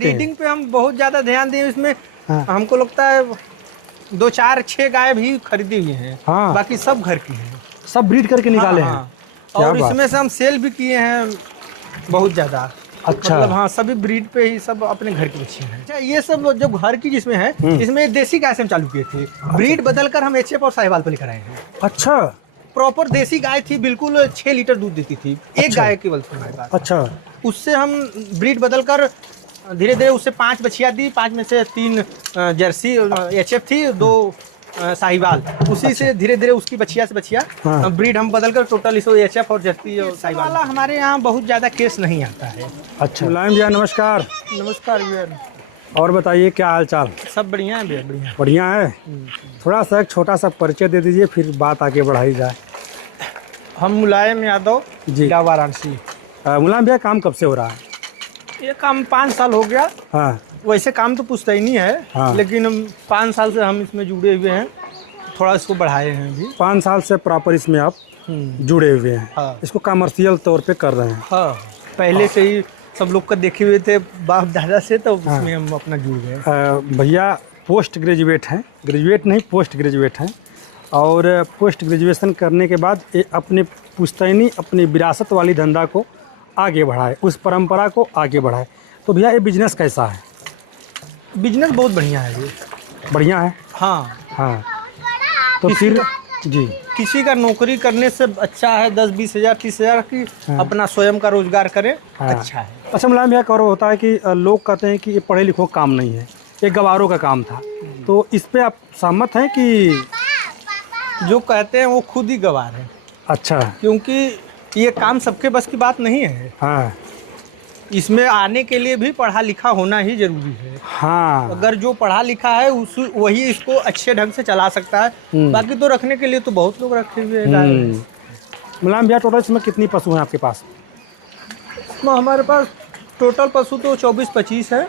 Breeding पे हम बहुत ज्यादा ध्यान दें इसमें। हाँ। हमको लगता है 2 4 6 गाय भी खरीदी हुई हैं। हाँ। बाकी सब घर की हैं। सब ब्रीड करके निकाले हैं। क्या और बात। इसमें से हम सेल भी किए हैं बहुत ज्यादा। अच्छा। मतलब हाँ, सभी ब्रीड पे ही सब अपने घर की बच्चियां हैं। अच्छा, ये सब जो घर की जिसमें है, इसमें देसी गाय से हम चालू किए थे। ब्रीड बदल कर हम एचएफ और साहिवाल पे लेकर आए हैं। अच्छा। प्रॉपर देसी गाय थी, बिल्कुल 6 लीटर दूध देती थी। एक अच्छा। गाय केवल थी हमारे पास। अच्छा। उससे हम ब्रीड बदल कर धीरे धीरे उससे 5 बछिया दी। 5 में से 3 जर्सी एचएफ थी, 2 साहिवाल। उसी से धीरे धीरे उसकी बछिया से बछिया हाँ। ब्रीड हम बदल कर टोटल इसको एचएफ और जर्सी और साहिवाल वाला हमारे यहाँ बहुत ज्यादा केस नहीं आता है। अच्छा। मुलायम भैया नमस्कार। नमस्कार भैया। और बताइए क्या हाल चाल। सब बढ़िया है भैया, बढ़िया। बढ़िया है। थोड़ा सा एक छोटा सा परिचय दे दीजिए, फिर बात आगे बढ़ाई जाए। हम मुलायम यादव जी। जिला वाराणसी। मुलायम भैया काम कब से हो रहा है। ये काम 5 साल हो गया। हाँ। वैसे काम तो पुश्तैनी है। हाँ। लेकिन 5 साल से हम इसमें जुड़े हुए हैं। थोड़ा इसको बढ़ाए हैं अभी। 5 साल से प्रॉपर इसमें आप जुड़े हुए हैं। हाँ। इसको कमर्शियल तौर पे कर रहे हैं। हाँ, पहले से ही सब लोग का देखे हुए थे बाप दादा से, तो उसमें हम अपना जुड़ गए। भैया पोस्ट ग्रेजुएट हैं, ग्रेजुएट नहीं पोस्ट ग्रेजुएट हैं। और पोस्ट ग्रेजुएशन करने के बाद ये अपने पुश्तैनी अपनी विरासत वाली धंधा को आगे बढ़ाए, उस परंपरा को आगे बढ़ाए। तो भैया ये बिजनेस कैसा है। बिजनेस बहुत बढ़िया है ये। बढ़िया है। हाँ। हाँ। तो फिर जी किसी का नौकरी करने से अच्छा है 10-20 हज़ार 30 हज़ार की अपना स्वयं का रोजगार करें। हाँ। अच्छा है। अच्छा मुलायम भैया और होता है कि लोग कहते हैं कि ये पढ़े लिखों का काम नहीं है, ये गवारों का काम था। तो इस पे आप सहमत हैं कि जो कहते हैं वो खुद ही गवार है। अच्छा। क्योंकि ये काम सबके बस की बात नहीं है। हाँ। इसमें आने के लिए भी पढ़ा लिखा होना ही जरूरी है। हाँ। अगर जो पढ़ा लिखा है वही इसको अच्छे ढंग से चला सकता है। बाकी तो रखने के लिए तो बहुत लोग रखे हुए हैं। मुलायम भैया टोटल इसमें कितनी पशु हैं आपके पास। इसमें हमारे पास टोटल पशु तो 24-25 है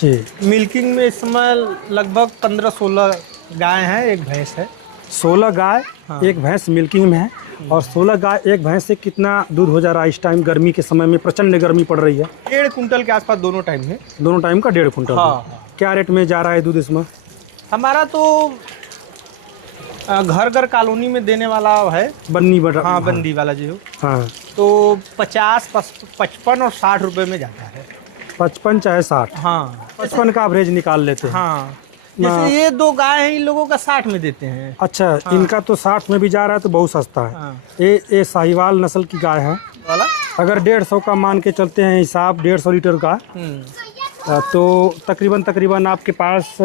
जी। मिल्किंग में इस समय लगभग 15-16 गाय हैं, एक भैंस है। 16 गाय। हाँ। एक भैंस मिल्किंग में है। और 16 गाय एक भैंस से कितना दूध हो जा रहा है इस टाइम गर्मी के समय में, प्रचंड गर्मी पड़ रही है। 1.5 कुंटल के आसपास दोनों टाइम है। दोनों टाइम का 1.5 कुंटल। हाँ। क्या रेट में जा रहा है दूध इसमें। हमारा तो घर घर कॉलोनी में देने वाला है। बन्नी बटा। हाँ, बंदी वाला जो। हाँ। तो 50, 55 और 60 रुपए में जाता है। 55 चाहे 60। हाँ, 55 का एवरेज निकाल लेते हैं। हाँ। जैसे ये 2 गाय हैं, इन लोगों का 60 में देते हैं। अच्छा। हाँ। इनका तो 60 में भी जा रहा है तो बहुत सस्ता है। हाँ। ये साहिवाल नस्ल की गाय है। वाला अगर 150 का मान के चलते हैं हिसाब, 150 लीटर का, तो तकरीबन आपके पास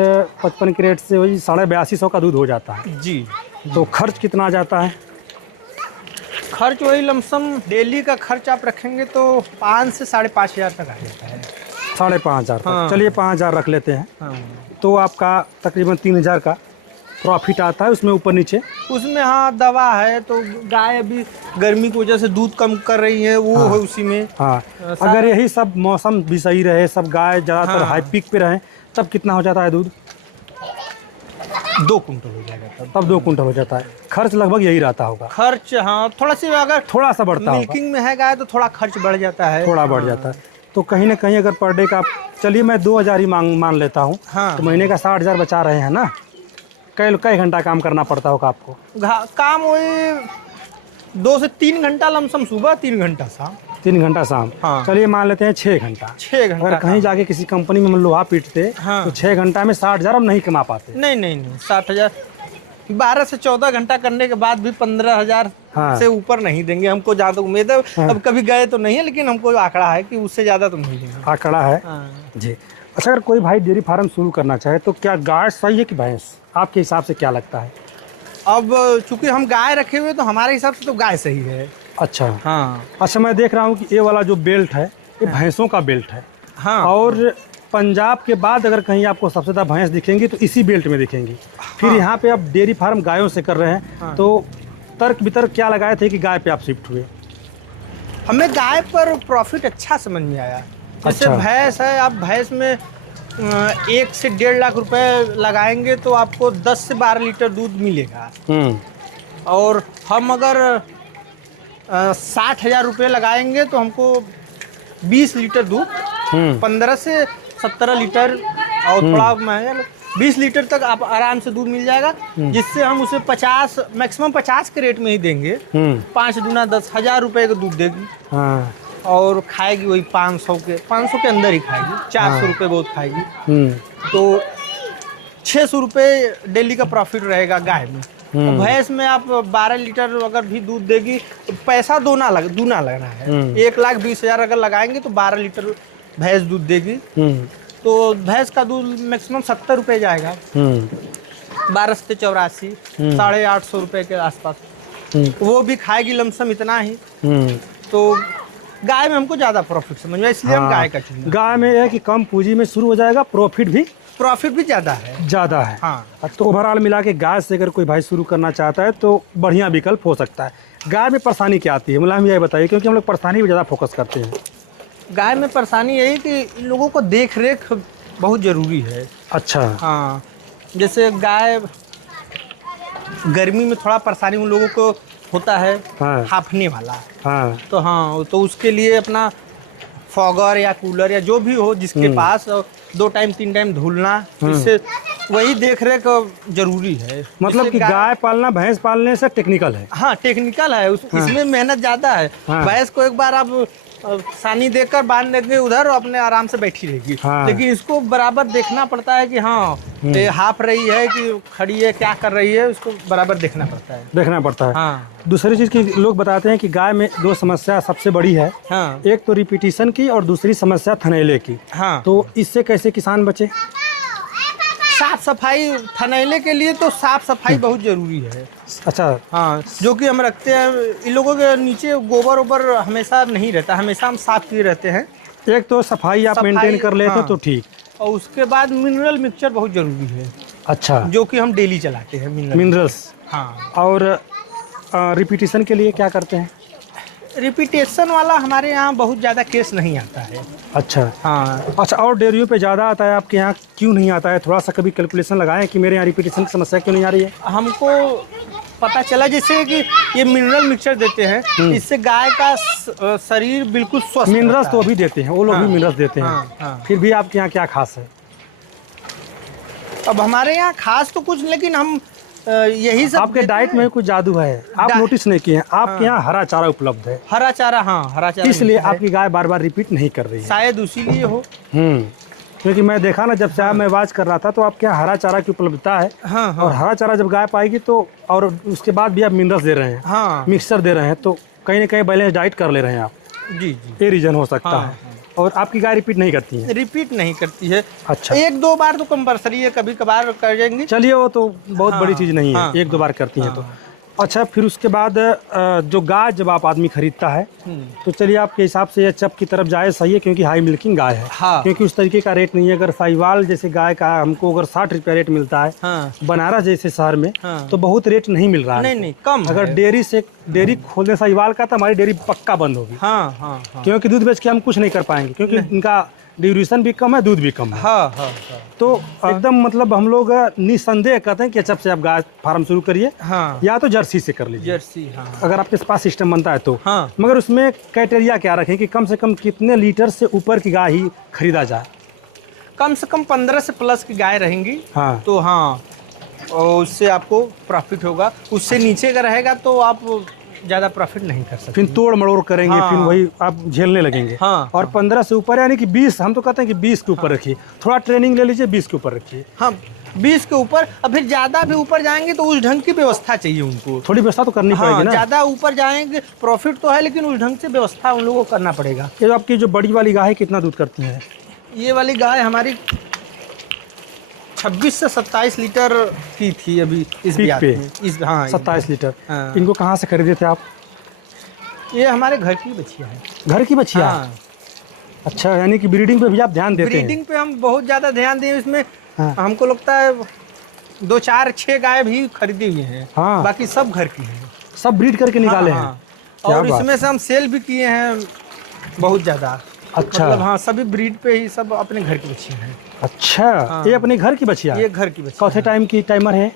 55 के रेट से वही 8250 का दूध हो जाता है जी। तो खर्च कितना आ जाता है। खर्च वही लमसम डेली का खर्च आप रखेंगे तो 5 से 5.5 हज़ार तक आ जाता है। 5,500 तक। हाँ। चलिए 5,000 रख लेते हैं। हाँ। तो आपका तकरीबन 3,000 का प्रॉफिट आता है उसमें ऊपर नीचे। उसमें हाँ दवा है, तो गाय अभी गर्मी की वजह से दूध कम कर रही है, वो हाँ। है उसी में। हाँ। अगर यही सब मौसम भी सही रहे, सब गाय ज़्यादातर हाँ। हाई पीक पे रहें, तब कितना हो जाता है दूध। 2 कुंटल हो जाएगा तब 2 कुंटल हो जाता है। खर्च लगभग यही रहता होगा। खर्च। हाँ, थोड़ा सा अगर थोड़ा सा बढ़ता होगा। मिल्किंग में है गाय तो थोड़ा खर्च बढ़ जाता है। थोड़ा बढ़ जाता है। तो कहीं ना कहीं अगर पर डे का, चलिए मैं 2,000 ही मान लेता हूँ। हाँ। तो महीने का 60,000 बचा रहे हैं ना। कई घंटा काम करना पड़ता होगा आपको। काम वही 2 से 3 घंटा लमसम सुबह, 3 घंटा शाम। 3 घंटा शाम। हाँ। चलिए मान लेते हैं 6 घंटा। 6 घंटा अगर कहीं जाके किसी कंपनी में लोहा पीटते हाँ। तो 6 घंटा में 60,000 हम नहीं कमा पाते। नहीं 60,000। 12 से 14 घंटा करने के बाद भी 15,000 हाँ। से ऊपर नहीं देंगे। हमको ज़्यादा उम्मीद है। हाँ। अब कभी गए तो नहीं है, लेकिन हमको आंकड़ा है कि उससे ज़्यादा तो नहीं देंगे। आंकड़ा है। हाँ। जी। अच्छा, अगर कोई भाई डेयरी फार्म शुरू करना चाहे तो क्या गाय सही है कि भैंस, आपके हिसाब से क्या लगता है। अब चूंकि हम गाय रखे हुए तो हमारे हिसाब से तो गाय सही है। अच्छा। हाँ। अच्छा, मैं देख रहा हूँ कि ये वाला जो बेल्ट है ये भैंसों का बेल्ट है। हाँ। और पंजाब के बाद अगर कहीं आपको सबसे ज़्यादा भैंस दिखेंगी तो इसी बेल्ट में दिखेंगी। फिर यहाँ पे आप डेयरी फार्म गायों से कर रहे हैं। हाँ। तो तर्क वितर्क क्या लगाए थे कि गाय पे आप शिफ्ट हुए। हमें गाय पर प्रॉफिट अच्छा समझ में आया। जैसे अच्छा। भैंस है, आप भैंस में 1 से 1.5 लाख रुपए लगाएंगे तो आपको 10 से 12 लीटर दूध मिलेगा। और हम अगर 60,000 रुपये लगाएंगे तो हमको 20 लीटर दूध 15 से 17 लीटर और थोड़ा महंगा 20 लीटर तक आप आराम से दूध मिल जाएगा, जिससे हम उसे 50 मैक्सिमम 50 के रेट में ही देंगे। 5 दूना 10 1000 रुपये का दूध देगी। हाँ। और खाएगी वही 500 के अंदर ही खाएगी। 400 रुपये बहुत खाएगी। तो 600 रुपये डेली का प्रॉफिट रहेगा गाय में। तो भैंस में आप 12 लीटर अगर भी दूध देगी तो पैसा दूना लगना है। 1,20,000 अगर लगाएंगे तो 12 लीटर भैंस दूध देगी। तो भैंस का दूध मैक्सिमम 70 रुपये जाएगा। 12 से 84 850 रुपये के आसपास। वो भी खाएगी लमसम इतना ही। तो गाय में हमको ज़्यादा प्रॉफिट समझ में, इसलिए हम गाय का चुने। गाय में है कि कम पूंजी में शुरू हो जाएगा, प्रॉफिट भी ज़्यादा है। हाँ। तो ओवरऑल मिला के गाय से अगर कोई भाई शुरू करना चाहता है तो बढ़िया विकल्प हो सकता है। गाय में परेशानी क्या आती है, मतलब हम ये बताइए, क्योंकि हम लोग परेशानी पर ज़्यादा फोकस करते हैं। गाय में परेशानी यही कि इन लोगों को देख रेख बहुत ज़रूरी है। अच्छा। हाँ, जैसे गाय गर्मी में थोड़ा परेशानी उन लोगों को होता है। हाँ। हाफने वाला। हाँ। तो हाँ, तो उसके लिए अपना फॉगर या कूलर या जो भी हो जिसके पास 2 टाइम 3 टाइम धुलना, इससे वही देख रेख जरूरी है। मतलब कि गाय पालना भैंस पालने से टेक्निकल है। हाँ, टेक्निकल है। इसमें मेहनत ज़्यादा है। भैंस को एक बार आप सानी देकर बांध देंगे उधर, अपने आराम से बैठी रहेगी। हाँ। लेकिन इसको बराबर देखना पड़ता है कि हाँ ये हाफ रही है कि खड़ी है, क्या कर रही है, उसको बराबर देखना पड़ता है। हाँ। दूसरी चीज़ की लोग बताते हैं कि गाय में 2 समस्या सबसे बड़ी है। हाँ। एक तो रिपीटिशन की और दूसरी समस्या थनैले की। हाँ। तो इससे कैसे किसान बचे? साफ सफाई, थनैले के लिए तो साफ सफाई बहुत जरूरी है। अच्छा। हाँ, जो कि हम रखते हैं। इन लोगों के नीचे गोबर ओबर हमेशा नहीं रहता, हमेशा हम साफ किए रहते हैं। एक तो सफाई आप मेंटेन कर लेते हैं तो ठीक, और उसके बाद मिनरल मिक्सचर बहुत जरूरी है। अच्छा। जो कि हम डेली चलाते हैं मिनरल्स। हाँ। और रिपीटिशन के लिए क्या करते हैं? रिपीटेशन वाला हमारे यहाँ बहुत ज़्यादा केस नहीं आता है। अच्छा। हाँ। अच्छा, और डेयरियों पे ज़्यादा आता है, आपके यहाँ क्यों नहीं आता है? थोड़ा सा कभी कैलकुलेशन लगाएं कि मेरे यहाँ रिपीटिशन की समस्या क्यों नहीं आ रही है? हमको पता चला जैसे कि ये मिनरल मिक्सचर देते हैं, इससे गाय का शरीर बिल्कुल स्वस्थ। मिनरल्स तो अभी देते हैं, वो लोग भी मिनरल्स देते हैं। हाँ। फिर भी आपके यहाँ क्या खास है? अब हमारे यहाँ खास तो कुछ, लेकिन हम यही सब आपके डाइट में कुछ जादू है, आप नोटिस नहीं किए हैं? आपके यहाँ हरा चारा उपलब्ध है। हरा चारा। हाँ, हरा चारा, इसलिए आपकी गाय बार बार रिपीट नहीं कर रही है। शायद इसीलिए हो। क्योंकि मैं देखा ना, जब से मैं आवाज कर रहा था तो आपके यहाँ हरा चारा की उपलब्धता है। हाँ। और हरा चारा जब गाय पाएगी तो, और उसके बाद भी आप मिनरल्स दे रहे हैं। हाँ। मिक्सचर दे रहे हैं, तो कहीं ना कहीं बैलेंस डाइट कर ले रहे हैं आप। जी। ये रीजन हो सकता है। और आपकी गाय रिपीट नहीं करती है? रिपीट नहीं करती है। अच्छा। 1-2 बार तो कंपल्सरी है, कभी कभार कर जाएंगे। चलिए, वो तो बहुत बड़ी चीज़ नहीं है। 1-2 बार करती हैं तो। अच्छा, फिर उसके बाद जो गाय जब आप आदमी खरीदता है तो चलिए आपके हिसाब से ये चप की तरफ जाए सही है, क्योंकि हाई मिल्किंग गाय है। हाँ। क्योंकि उस तरीके का रेट नहीं है। अगर साहिवाल जैसे गाय का हमको अगर 60 रुपये रेट मिलता है, हाँ। बनारस जैसे शहर में, तो बहुत रेट नहीं मिल रहा है। नहीं, कम। अगर डेयरी खोलने साहिवाल का तो हमारी डेयरी पक्का बंद होगी। हाँ। क्योंकि दूध बेच के हम कुछ नहीं कर पाएंगे, क्योंकि इनका ड्यूरेशन भी कम है, दूध भी कम है। हाँ। तो एकदम मतलब हम लोग निसंदेह कहते हैं कि चप से आप गाय फार्म शुरू करिए। हाँ। या तो जर्सी से कर लीजिए। जर्सी। हाँ। अगर आपके पास सिस्टम बनता है तो। हाँ। मगर उसमें क्राइटेरिया क्या रखें कि कम से कम कितने लीटर से ऊपर की गाय ही खरीदा जाए? कम से कम 15 से प्लस की गाय रहेंगी। हाँ। तो हाँ, और उससे आपको प्रॉफिट होगा। उससे नीचे का रहेगा तो आप ज़्यादा प्रॉफिट नहीं कर सकते। फिर तोड़ मड़ोड़ करेंगे। हाँ। फिर वही आप झेलने लगेंगे। हाँ। और 15 से ऊपर यानी कि 20, हम तो कहते हैं कि 20 के ऊपर रखिए। थोड़ा ट्रेनिंग ले लीजिए, 20 के ऊपर रखिए। हाँ, 20 के ऊपर। अब फिर ज़्यादा भी ऊपर जाएंगे तो उस ढंग की व्यवस्था चाहिए उनको। थोड़ी व्यवस्था तो करनी पड़ेगी ना। ज़्यादा ऊपर जाएंगे प्रॉफिट तो है, लेकिन उस ढंग से व्यवस्था उन लोगों को करना पड़ेगा। ये आपकी जो बड़ी वाली गाय है कितना दूध करती है? ये वाली गाय हमारी 26 से 27 लीटर की थी अभी इस ब्यात में। हाँ, 27 लीटर। हाँ। इनको कहाँ से खरीदे थे आप? ये हमारे घर की बछिया है। घर की बछिया? हाँ। अच्छा, यानी कि ब्रीडिंग पे भी आप ध्यान देते हैं? ब्रीडिंग पे हम बहुत ज़्यादा ध्यान दें इसमें। हाँ। हमको लगता है 2, 4, 6 गाय भी खरीदी हुई हैं। हाँ। बाकी सब घर की हैं। सब ब्रीड करके निकाले हैं? और इसमें से हम सेल भी किए हैं बहुत ज़्यादा। अच्छा। मतलब हाँ, सभी ब्रीड पे ही सब अपने घर की बछिया हैं। अच्छा। ये अपने घर की बछिया? ये घर की बछिया। चौथे टाइम की टाइमर है?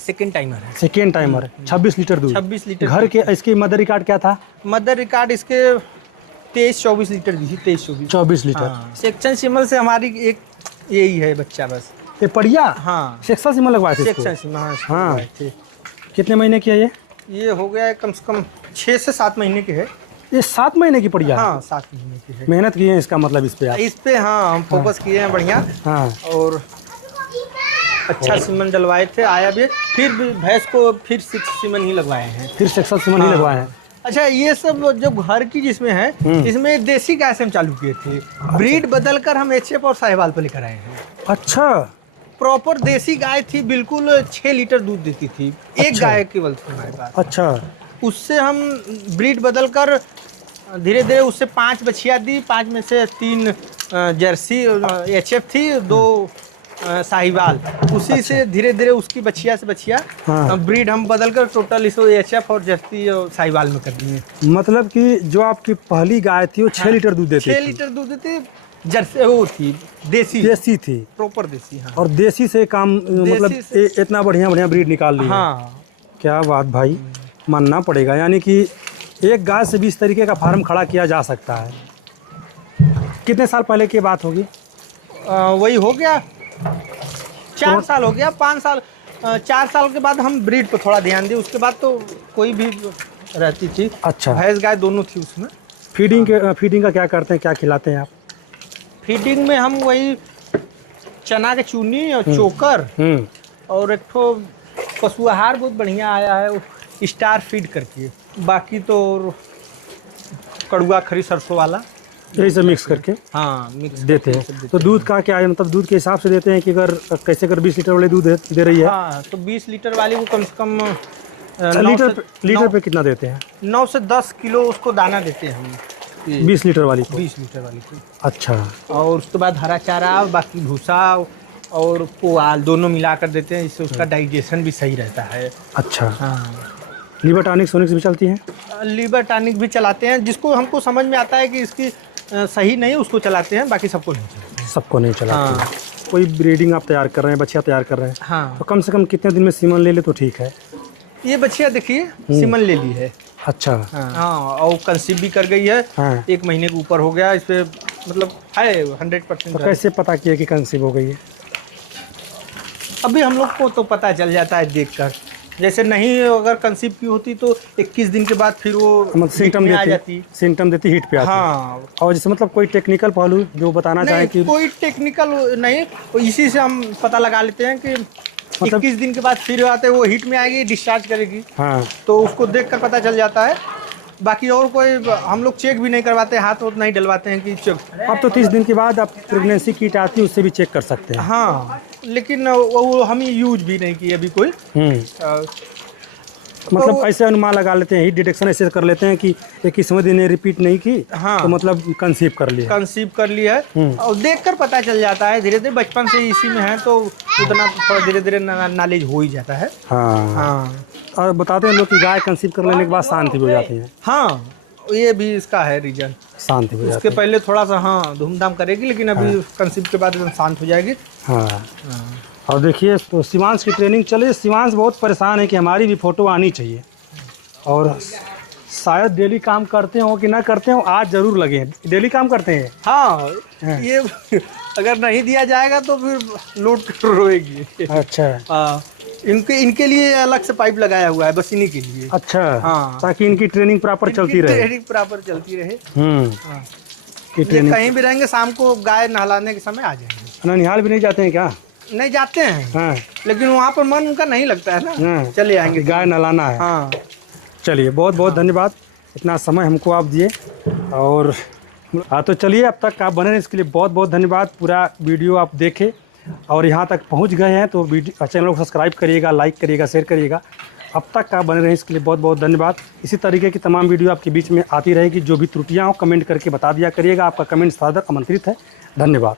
सेकंड टाइमर है। Second timer. 26 लीटर दूध। 26 लीटर। घर के इसकी मदर रिकॉर्ड क्या था? मदर रिकॉर्ड इसके 23-24 लीटर दी थी, 23-24। 24 लीटर। हाँ, सेक्शन सिमल से हमारी एक यही है बच्चा बस। ये बढ़िया। हाँ, सेक्शन सिमल लगवाए थे इसको? सेक्शन सिमल, हाँ, हाँ। लगवाए थे। कितने महीने की है ये हो गया है कम से कम 6 से 7 महीने के है। ये 7 महीने की बढ़िया है। हाँ, 7 महीने की है। मेहनत की है इसका मतलब इस पे आप? इस पे हाँ हम फोकस किए हैं बढ़िया। हाँ। और अच्छा सीमन डलवाए थे, आया भी। फिर भी भैंस को फिर 6 सीमन ही लगवाए हैं। फिर सेक्शन सिमल ही हाँ। लगवाए हैं? अच्छा, ये सब जो घर की जिसमें है, इसमें देसी गाय से हम चालू किए थे। ब्रीड बदल कर हम एचएफ और साहिवाल पे लेकर आए हैं। अच्छा। प्रॉपर देसी गाय थी, बिल्कुल 6 लीटर दूध देती थी। एक अच्छा। गाय केवल थी हमारे पास। अच्छा। उससे हम ब्रीड बदल कर धीरे धीरे उससे 5 बछिया दी। 5 में से 3 जर्सी एचएफ थी, 2 साहिवाल। उसी से धीरे धीरे उसकी बछिया से बछिया हाँ। ब्रीड हम बदल कर टोटल इसको एचएफ और जर्सी और साहिवाल में कर दिए। मतलब कि जो आपकी पहली गाय थी वो 6 लीटर दूध देती 6 थी? लीटर दूध देती। जर्सी वो थी देसी थी। प्रॉपर देसी। हाँ, और देसी से काम मतलब इतना बढ़िया बढ़िया ब्रीड निकाल ली है। हाँ। क्या बात भाई, मानना पड़ेगा। यानी कि एक गाय से भी इस तरीके का फार्म खड़ा किया जा सकता है। कितने साल पहले की बात होगी? वही हो गया 4 साल हो गया, 5 साल। 4 साल के बाद हम ब्रीड पर थोड़ा ध्यान दिए। उसके बाद तो कोई भी रहती थी। अच्छा। भैंस गाय दोनों थी उसमें। फीडिंग का क्या करते हैं, क्या खिलाते हैं आप? फीडिंग में हम वही चना के चूनी और चोकर और एक ठो पशु आहार बहुत बढ़िया आया है, स्टार फीड करके। बाकी तो कड़ुआ खरी सरसों वाला यही सब मिक्स करके हाँ मिक्स देते हैं। तो दूध का क्या है, मतलब दूध के हिसाब से देते हैं कि अगर कैसे अगर 20 लीटर वाले दूध दे रही है? हाँ, तो 20 लीटर वाली को कम से कम लीटर पे कितना देते हैं? 9 से 10 किलो उसको दाना देते हैं हम। 20 लीटर वाली को? 20 लीटर वाली को। अच्छा। और उसके बाद हरा चारा, बाकी भूसा और पुआल दोनों मिलाकर देते हैं। इससे उसका डाइजेशन भी सही रहता है। अच्छा। हाँ, लीवर टॉनिक सोनिक्स भी चलती हैं? लीवर टॉनिक भी चलाते हैं। जिसको हमको समझ में आता है कि इसकी सही नहीं, उसको चलाते हैं, बाकी सबको नहीं चलाते। सबको नहीं चलाते। हाँ। कोई ब्रीडिंग आप तैयार कर रहे हैं, बच्चियाँ तैयार कर रहे हैं, हाँ, तो कम से कम कितने दिन में सीमन ले ले तो ठीक है? ये बच्चियाँ देखिए सीमन ले ली है। अच्छा। हाँ, और कंसीव भी कर गई है। हाँ। 1 महीने के ऊपर हो गया। इस पे मतलब है 100%। तो कैसे पता किया कि कंसीव हो गई है? अभी हम लोग को तो पता चल जाता है देखकर। जैसे नहीं अगर कंसीव की होती तो 21 दिन के बाद फिर वो मतलब सिम्टम आ जाती। सिम्टम देती हीट पे आती। हाँ, और जैसे मतलब कोई टेक्निकल पहलू जो बताना चाहें नहीं कि? कोई टेक्निकल नहीं, इसी से हम पता लगा लेते हैं कि 21 दिन के बाद फिर आते वो हीट में आएगी, डिस्चार्ज करेगी। हाँ। तो उसको देखकर पता चल जाता है। बाकी और कोई हम लोग चेक भी नहीं करवाते, हाथ वोथ नहीं डलवाते हैं कि चेक। अब तो 30 दिन के बाद आप प्रेगनेंसी किट आती है, उससे भी चेक कर सकते हैं। हाँ, लेकिन वो हम यूज भी नहीं किए अभी कोई। मतलब ऐसे अनुमान लगा लेते हैं, हीट डिटेक्शन ऐसे कर लेते हैं कि 21वें दिन रिपीट नहीं की। हाँ, तो मतलब कंसीव कर लिया। कंसीव कर लिया है। और देखकर पता चल जाता है धीरे धीरे। बचपन से इसी में है तो उतना थोड़ा धीरे धीरे नॉलेज हो ही जाता है। हाँ। हाँ, और बताते हैं लोग कि गाय कंसीव कर लेने के बाद शांति हो जाती है। हाँ, ये भी इसका है रीजन। शांति हो जाती उसके है। पहले थोड़ा सा हाँ धूमधाम करेगी, लेकिन अभी कंसीव के बाद एकदम शांत हो जाएगी। हाँ। और देखिए तो शिवांश की ट्रेनिंग चले। शिवांश बहुत परेशान है कि हमारी भी फ़ोटो आनी चाहिए, और शायद डेली काम करते हो कि ना करते हो, आज ज़रूर लगे हैं। डेली काम करते हैं? हाँ, ये अगर नहीं दिया जाएगा तो फिर लोड रोएगी। अच्छा। हाँ, इनके लिए अलग से पाइप लगाया हुआ है, बस इन्हीं के लिए। अच्छा। हाँ, ताकि इनकी ट्रेनिंग प्रॉपर चलती रहे। ट्रेनिंग प्रॉपर चलती रहे। हाँ। ये की ट्रेनिंग कहीं भी रहेंगे, शाम को गाय नहलाने के समय आ जाएंगे। ननिहाल भी नहीं जाते हैं क्या? नहीं जाते हैं। हाँ। लेकिन वहाँ पर मन उनका नहीं लगता है ना। हाँ। चले आएंगे, गाय नहलाना है। हाँ। चलिए, बहुत बहुत धन्यवाद, इतना समय हमको आप दिए। और हाँ, तो चलिए, अब तक आप बने रहे इसके लिए बहुत बहुत धन्यवाद। पूरा वीडियो आप देखें और यहाँ तक पहुँच गए हैं तो चैनल को सब्सक्राइब करिएगा, लाइक करिएगा, शेयर करिएगा। अब तक आप बने रहे इसके लिए बहुत बहुत धन्यवाद। इसी तरीके की तमाम वीडियो आपके बीच में आती रहेगी। जो भी त्रुटियाँ हो कमेंट करके बता दिया करिएगा। आपका कमेंट सादर आमंत्रित है। धन्यवाद।